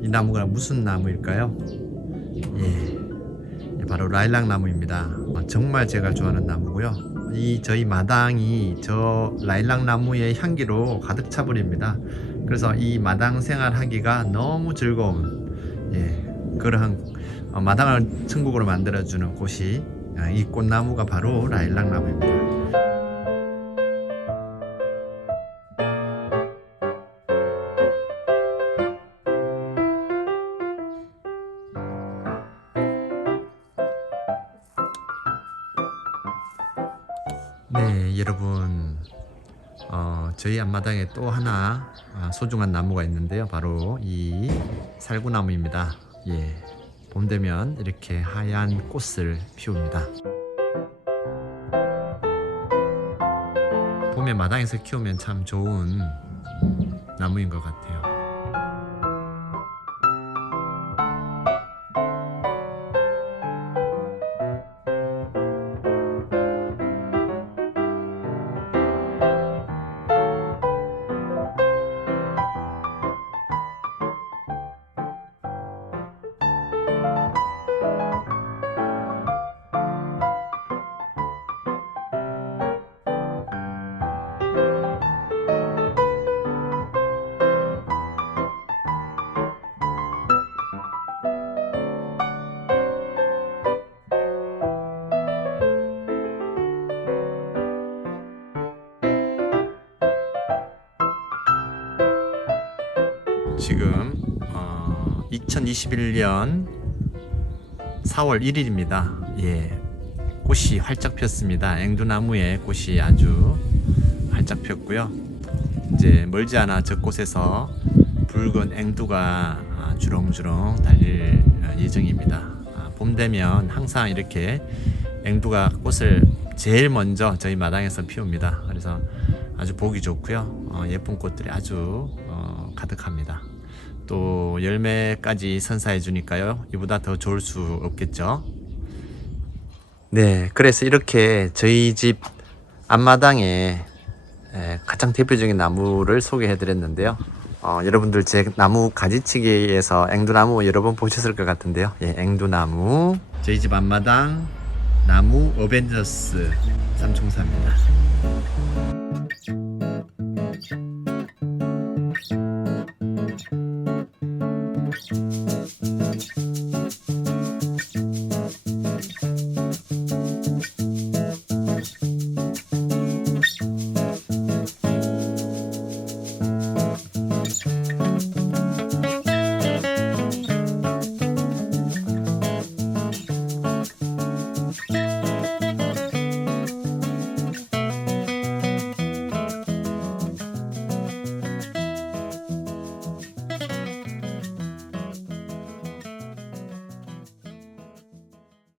이 나무가 무슨 나무일까요? 예, 예, 바로 라일락 나무입니다. 어, 정말 제가 좋아하는 나무고요. 이 저희 마당이 저 라일락 나무의 향기로 가득 차 버립니다. 그래서 이 마당 생활하기가 너무 즐거운 예, 그러한 어, 마당을 천국으로 만들어주는 곳이 아, 이 꽃나무가 바로 라일락 나무입니다. 네, 여러분. 어, 저희 앞마당에 또 하나 아, 소중한 나무가 있는데요. 바로 이 살구나무입니다. 예. 봄 되면 이렇게 하얀 꽃을 피웁니다. 봄에 마당에서 키우면 참 좋은 나무인 것 같아요. 지금 어, 2021년 4월 1일입니다. 예, 꽃이 활짝 폈습니다. 앵두나무에 꽃이 아주 활짝 폈고요. 이제 멀지 않아 저곳에서 붉은 앵두가 아, 주렁주렁 달릴 어, 예정입니다. 아, 봄 되면 항상 이렇게 앵두가 꽃을 제일 먼저 저희 마당에서 피웁니다. 그래서 아주 보기 좋고요. 어, 예쁜 꽃들이 아주 어, 가득합니다. 또 열매까지 선사해 주니까요. 이보다 더 좋을 수 없겠죠. 네, 그래서 이렇게 저희 집 앞마당에 예, 가장 대표적인 나무를 소개해 드렸는데요. 어, 여러분들 제 나무 가지치기에서 앵두나무 여러 번 보셨을 것 같은데요. 예, 앵두나무. 저희 집 앞마당 나무 어벤져스 쌈총사입니다.